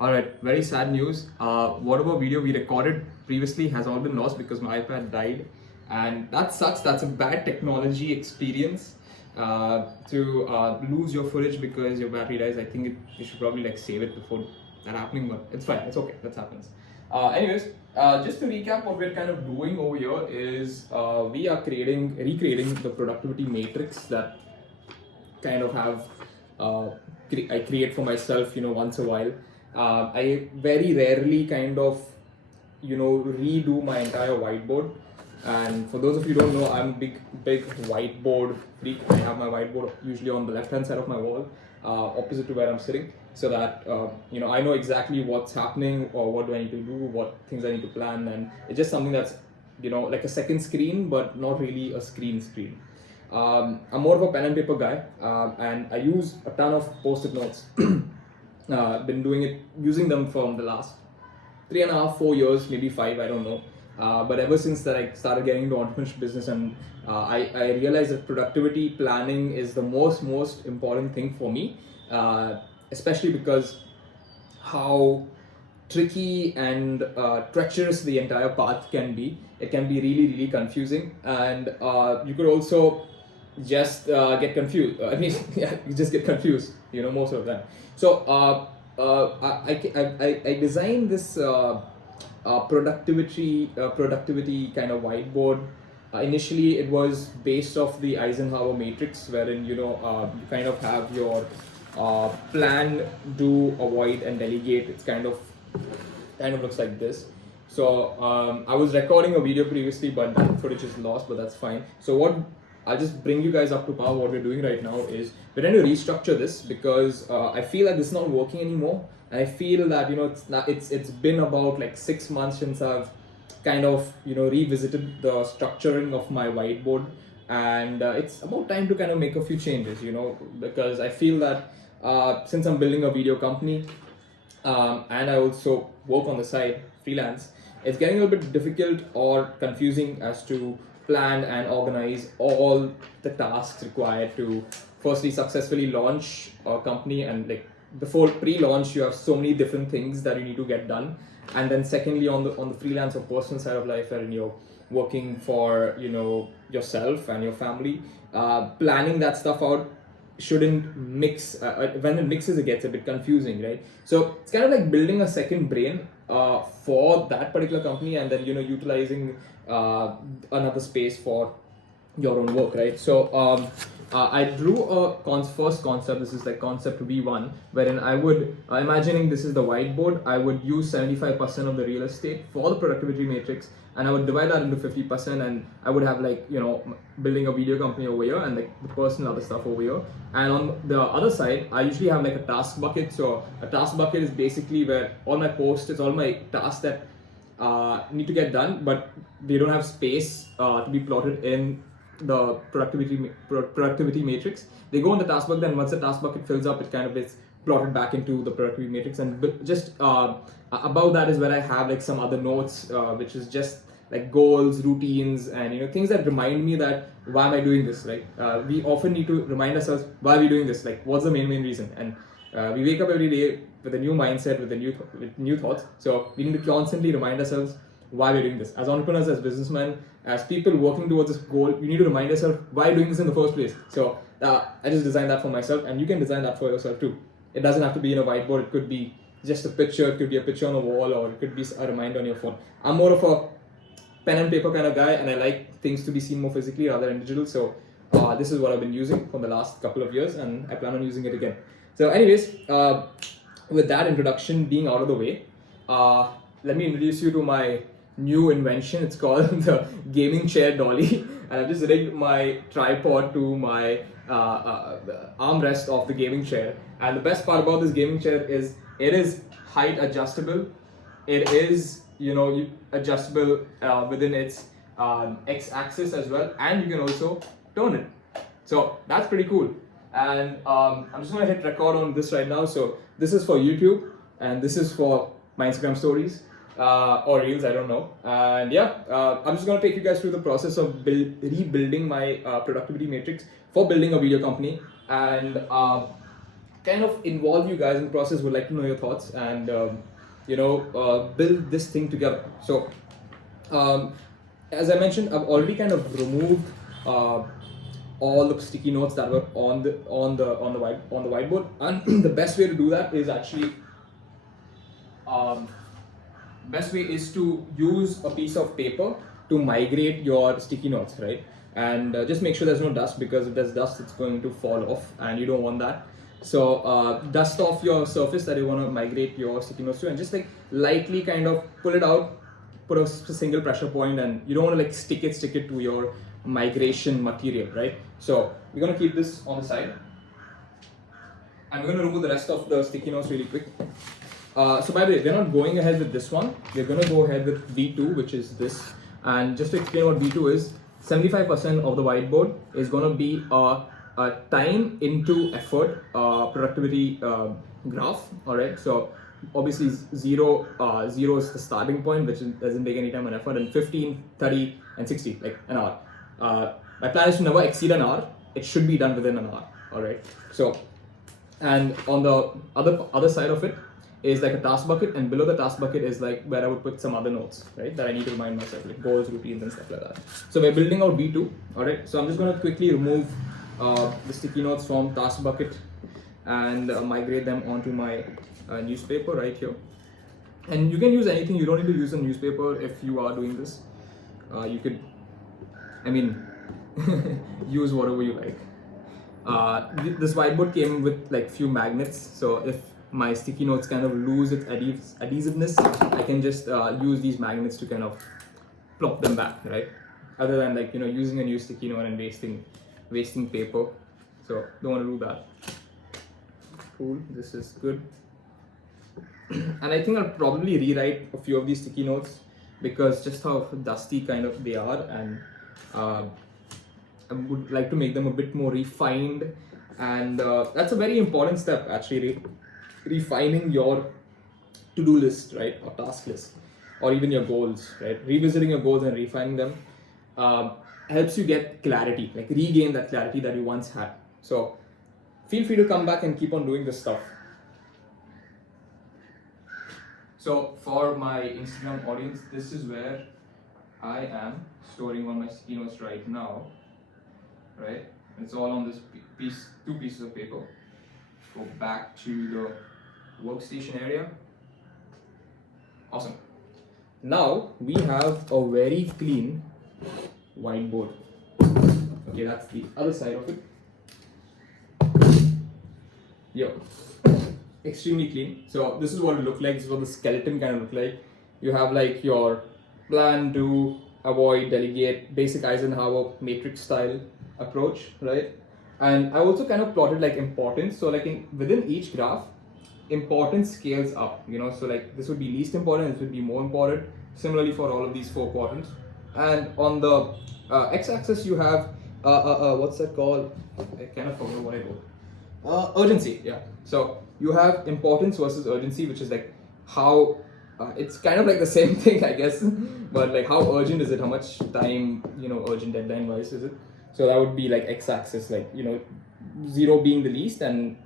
Alright, very sad news. Whatever video we recorded previously has all been lost because my iPad died. And that sucks. That's a bad technology experience to lose your footage because your battery dies. I think you should probably like save it before that happening, but it's fine. It's okay. That happens. Just to recap, what we're kind of doing over here is we are recreating the productivity matrix that kind of have I create for myself, once a while. I very rarely kind of, redo my entire whiteboard. And for those of you who don't know, I'm a big whiteboard freak. I have my whiteboard usually on the left-hand side of my wall, opposite to where I'm sitting, so that I know exactly what's happening or what do I need to do, what things I need to plan, and it's just something that's like a second screen, but not really a screen. I'm more of a pen and paper guy, and I use a ton of post-it notes. Been using them from the last 3.5, 4 years, maybe 5, I don't know. But ever since that, I started getting into entrepreneurship business, and I realized that productivity planning is the most important thing for me, especially because how tricky and treacherous the entire path can be. It can be really confusing, and you could also just get confused. I mean, yeah, you just get confused, most of the time. So I designed this productivity kind of whiteboard. Initially, it was based off the Eisenhower matrix, wherein you kind of have your plan, do, avoid, and delegate. It's kind of looks like this. So I was recording a video previously, but that footage is lost, but that's fine. So I'll just bring you guys up to par. What we're doing right now is we're trying to restructure this because I feel that this is not working anymore. And I feel that it's been about like 6 months since I've kind of revisited the structuring of my whiteboard, and it's about time to kind of make a few changes. Because I feel that since I'm building a video company, and I also work on the side freelance, it's getting a little bit difficult or confusing as to plan and organize all the tasks required to firstly successfully launch a company. And like before pre-launch, you have so many different things that you need to get done. And then secondly, on the freelance or personal side of life, wherein you're working for yourself and your family, planning that stuff out shouldn't mix. When it mixes, it gets a bit confusing, right? So it's kind of like building a second brain for that particular company, and then utilizing another space for your own work, right? So I drew a first concept. This is like concept V1, wherein I would, imagining this is the whiteboard, I would use 75% of the real estate for the productivity matrix, and I would divide that into 50%, and I would have like building a video company over here, and like the personal other stuff over here. And on the other side, I usually have like a task bucket. So a task bucket is basically where all my post-its, all my tasks that need to get done, but they don't have space to be plotted in the productivity matrix. They go on the task bucket, and once the task bucket fills up, it kind of gets plotted back into the productivity matrix. And just above that is where I have like some other notes, which is just like goals, routines, and things that remind me that why am I doing this, right? We often need to remind ourselves why are we doing this, like what's the main reason. And we wake up every day with a new mindset, with new thoughts. So we need to constantly remind ourselves why we're doing this. As entrepreneurs, as businessmen, as people working towards this goal, you need to remind yourself why you're doing this in the first place. So I just designed that for myself, and you can design that for yourself too. It doesn't have to be in a whiteboard. It could be just a picture. It could be a picture on a wall, or it could be a reminder on your phone. I'm more of a pen and paper kind of guy, and I like things to be seen more physically rather than digital. So this is what I've been using for the last couple of years, and I plan on using it again. So anyways, with that introduction being out of the way, let me introduce you to my new invention. It's called the gaming chair dolly, and I've just rigged my tripod to my armrest of the gaming chair. And the best part about this gaming chair is it is height adjustable. It is adjustable within its x-axis as well, and you can also turn it. So that's pretty cool. And I'm just gonna hit record on this right now. So this is for YouTube, and this is for my Instagram stories. Or reels, I don't know. And yeah, I'm just gonna take you guys through the process of rebuilding my productivity matrix for building a video company. And kind of involve you guys in the process. Would like to know your thoughts and build this thing together. So as I mentioned, I've already kind of removed all the sticky notes that were on the whiteboard, and the best way to do that is actually best way is to use a piece of paper to migrate your sticky notes, right? And just make sure there's no dust, because if there's dust, it's going to fall off, and you don't want that. So dust off your surface that you want to migrate your sticky notes to, and just like lightly kind of pull it out, put a single pressure point, and you don't want to like stick it to your migration material, right? So we're going to keep this on the side, and we're going to remove the rest of the sticky notes really quick. So by the way, we're not going ahead with this one. We're going to go ahead with V2, which is this. And just to explain what V2 is, 75% of the whiteboard is going to be a time into effort productivity graph. All right. So obviously zero is the starting point, which doesn't take any time and effort, and 15, 30, and 60, like an hour. My plan is to never exceed an hour. It should be done within an hour. All right. So, and on the other side of it is like a task bucket, and below the task bucket is like where I would put some other notes, right, that I need to remind myself, like goals, routines, and stuff like that. So we're building out V2. All right. So I'm just going to quickly remove the sticky notes from task bucket and migrate them onto my newspaper right here. And you can use anything. You don't need to use a newspaper if you are doing this. You could, I mean, use whatever you like. This whiteboard came with like few magnets, so if my sticky notes kind of lose its adhesiveness, I can just use these magnets to kind of plop them back, right? Other than like using a new sticky note and wasting paper. So don't want to do that. Cool, this is good. And I think I'll probably rewrite a few of these sticky notes, because just how dusty kind of they are, and I would like to make them a bit more refined, and that's a very important step actually, refining your to-do list, right, or task list, or even your goals, right? Revisiting your goals and refining them helps you get clarity, like regain that clarity that you once had. So feel free to come back and keep on doing this stuff. So for my Instagram audience, this is where I am storing all my sticky notes right now, right? It's all on this two pieces of paper. Go back to the workstation area. Awesome. Now we have a very clean whiteboard. Okay, that's the other side of it. Yo, extremely clean. So this is what it looked like. This is what the skeleton kind of looked like. You have like your plan, do, avoid, delegate, basic Eisenhower matrix style approach, right? And I also kind of plotted like importance. So like within each graph, importance scales up, so like this would be least important, this would be more important. Similarly for all of these 4 quadrants. And on the x-axis you have what's that called? I kind of forgot what I wrote. Urgency, yeah. So you have importance versus urgency, which is like how it's kind of like the same thing, I guess, but like how urgent is it? How much time, urgent deadline wise is it? So that would be like x-axis, like 0 being the least, and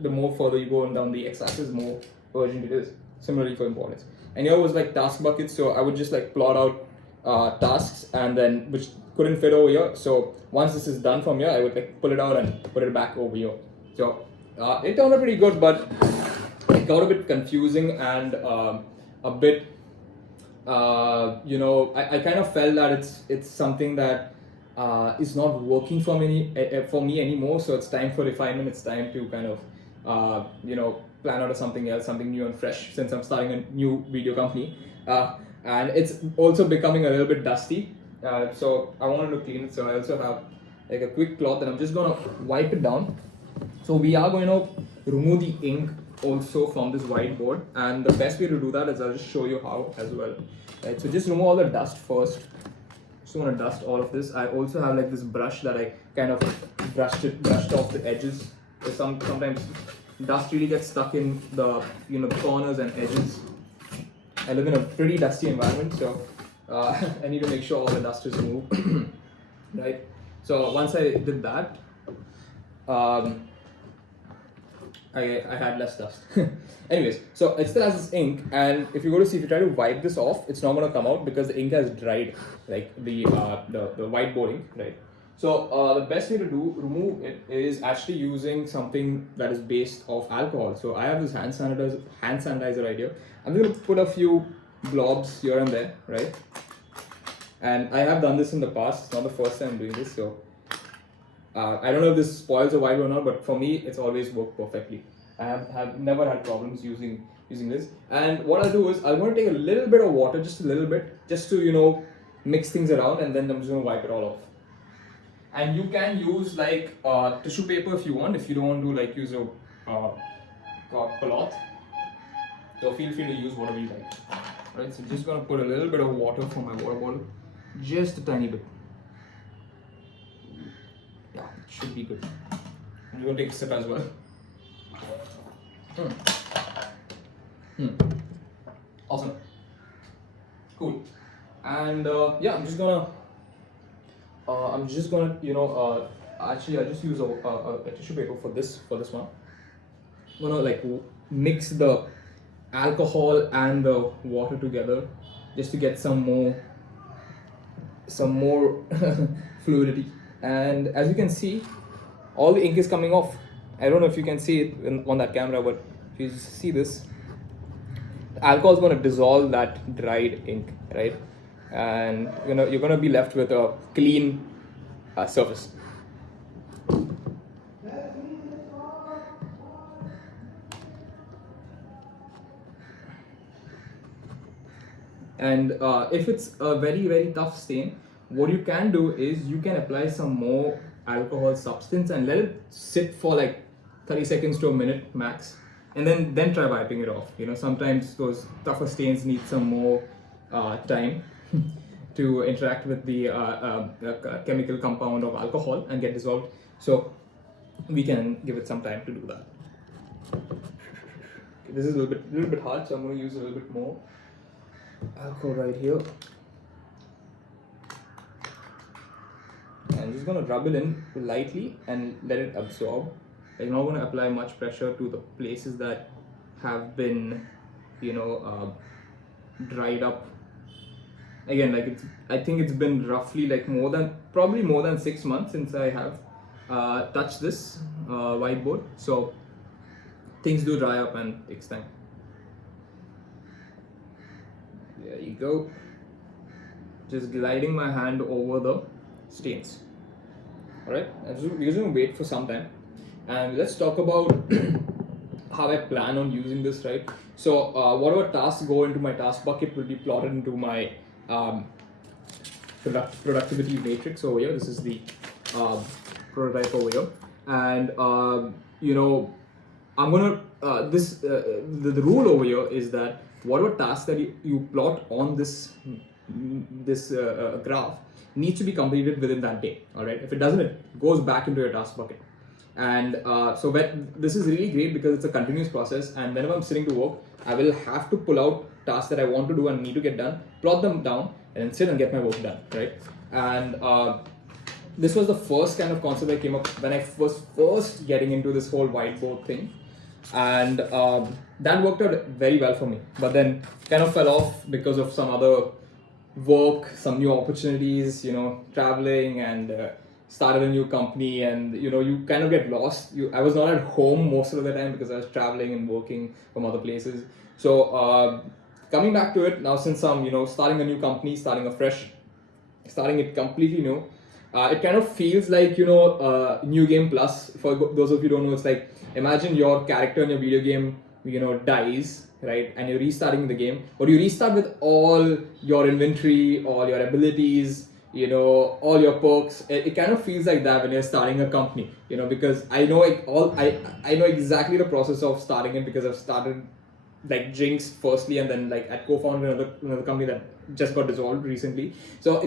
the more further you go down the x-axis, the more urgent it is. Similarly for importance. And here was like task buckets, so I would just like plot out tasks, and then which couldn't fit over here. So once this is done from here, I would like pull it out and put it back over here. So it turned out pretty good, but it got a bit confusing and a bit, I kind of felt that it's something that is not working for me anymore. So it's time for refinement. It's time to kind of plan out something else, something new and fresh, since I'm starting a new video company, and it's also becoming a little bit dusty. So I wanted to clean it. So I also have like a quick cloth, and I'm just gonna wipe it down. So we are going to remove the ink also from this whiteboard, and the best way to do that is I'll just show you how as well. Right, so just remove all the dust first. Just want to dust all of this. I also have like this brush that I kind of brushed off the edges. Sometimes dust really gets stuck in the corners and edges. I live in a pretty dusty environment, so I need to make sure all the dust is removed. Right. So once I did that, I had less dust. Anyways, so it still has this ink, and if you go to see, if you try to wipe this off, it's not gonna come out because the ink has dried, like the whiteboard ink, right? So the best way to remove it is actually using something that is based off alcohol. So I have this hand sanitizer right here. I'm just gonna put a few blobs here and there, right? And I have done this in the past. It's not the first time I'm doing this, so I don't know if this spoils a whiteboard or not, but for me, it's always worked perfectly. I have never had problems using this. And what I'll do is I'm going to take a little bit of water, just a little bit, just to mix things around, and then I'm just going to wipe it all off. And you can use like tissue paper if you want. If you don't want to like use a cloth, so feel free to use whatever you like. Alright, so just gonna put a little bit of water from my water bottle, just a tiny bit. Yeah, it should be good. I'm gonna take a sip as well. Awesome. Cool. And yeah, I'm just gonna actually I just use a tissue paper for this one. I'm gonna like mix the alcohol and the water together just to get some more fluidity. And as you can see, all the ink is coming off. I don't know if you can see it on that camera, but if you see this, the alcohol is going to dissolve that dried ink, right? And you're going to be left with a clean surface. And if it's a very, very tough stain, what you can do is you can apply some more alcohol substance and let it sit for like 30 seconds to a minute max, and then try wiping it off. Sometimes those tougher stains need some more time to interact with the chemical compound of alcohol and get dissolved. So we can give it some time to do that. Okay, this is a little bit hard, so I'm going to use a little bit more alcohol right here. And I'm just going to rub it in lightly and let it absorb. I'm not going to apply much pressure to the places that have been, dried up. Again, I think it's been roughly like probably more than 6 months since I have touched this whiteboard. So things do dry up and takes time. There you go. Just gliding my hand over the stains. Alright, we're just going to wait for some time. And let's talk about how I plan on using this, right? So whatever tasks go into my task bucket will be plotted into my productivity matrix over here. This is the prototype over here. And I'm gonna the rule over here is that whatever task that you plot on this graph needs to be completed within that day. All right, if it doesn't, it goes back into your task bucket. And so this is really great because it's a continuous process, and whenever I'm sitting to work, I will have to pull out tasks that I want to do and need to get done, plot them down, and then sit and get my work done, right? And this was the first kind of concept I came up when I was first getting into this whole whiteboard thing, and that worked out very well for me, but then kind of fell off because of some other work, some new opportunities, traveling, and started a new company, and you kind of get lost. I was not at home most of the time because I was traveling and working from other places. So coming back to it now, since I'm starting a new company, starting it completely new, it kind of feels like New Game Plus. For those of you who don't know, it's like, imagine your character in your video game dies, right, and you're restarting the game, but you restart with all your inventory, all your abilities, all your perks. It kind of feels like that when you're starting a company, because I know I know exactly the process of starting it, because I've started like Jinx firstly, and then like I co-founded another company that just got dissolved recently. So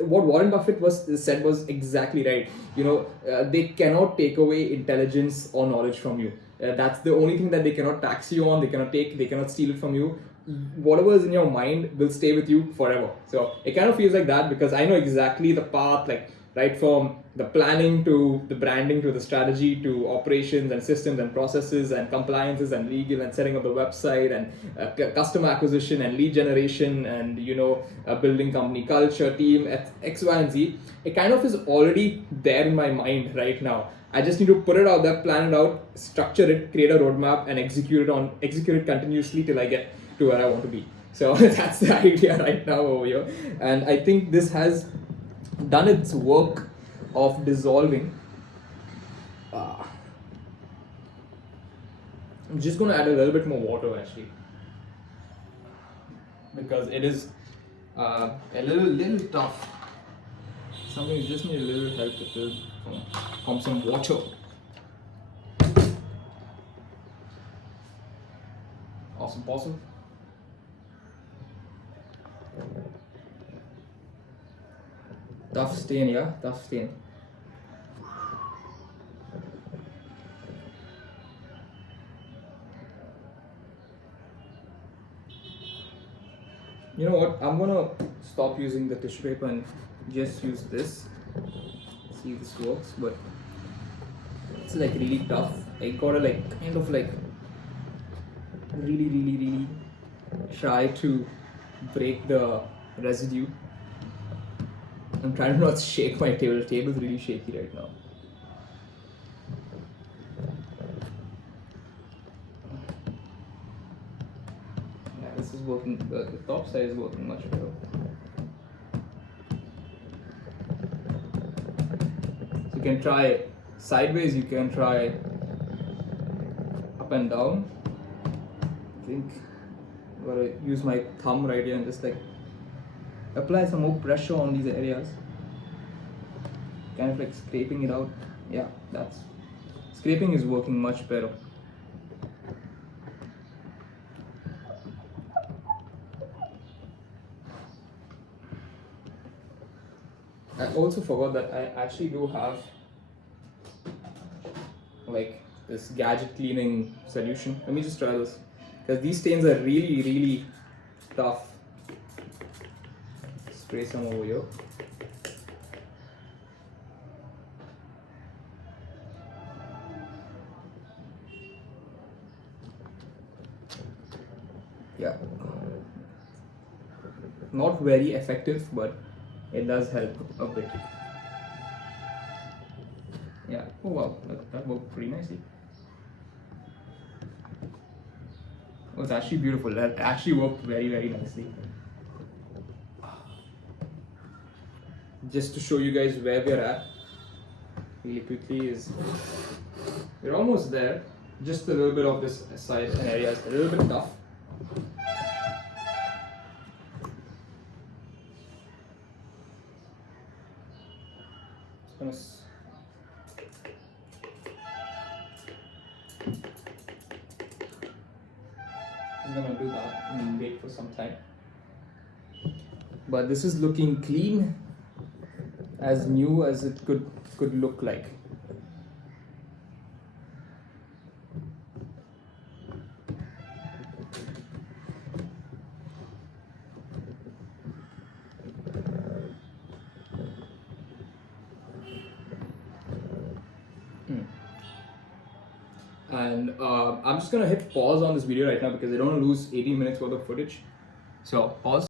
what Warren Buffett said was exactly right. They cannot take away intelligence or knowledge from you. That's the only thing that they cannot tax you on. They cannot steal it from you. Whatever is in your mind will stay with you forever. So it kind of feels like that, because I know exactly the path, like right from the planning to the branding to the strategy to operations and systems and processes and compliances and legal and setting up the website and customer acquisition and lead generation and building company culture, team, X, Y, and Z. It kind of is already there in my mind right now. I just need to put it out there, plan it out, structure it, create a roadmap, and execute it continuously till I get to where I want to be. So that's the idea right now over here. And I think this has done its work of dissolving. I'm just going to add a little bit more water actually, because it is a little tough. Sometimes you just need a little help with it from some water. Awesome. Tough stain, yeah, tough stain. You know what? I'm gonna stop using the tissue paper and just use this. See if this works, but it's like really tough. I gotta kind of really try to break the residue. I'm trying to not shake my table. The table's really shaky right now. Yeah, this is working. The top side is working much better. So you can try sideways. You can try up and down. I think I'm gonna use my thumb right here and just apply some more pressure on these areas, kind of scraping it out. Yeah, that's scraping is working much better. I also forgot that I actually do have this gadget cleaning solution. Let me just try this, because these stains are really tough. Spray some over here. Yeah, not very effective, but it does help a bit. Yeah, oh wow, that worked pretty nicely. Oh, it's actually beautiful. That actually worked very nicely. Just to show you guys where we're at really quickly is we're almost there. Just a little bit of this side and area is a little bit tough. Just gonna do that and wait for some time. But this is looking clean, as new as it could look like. And I'm just gonna hit pause on this video right now because I don't want to lose 18 minutes worth of footage. So pause.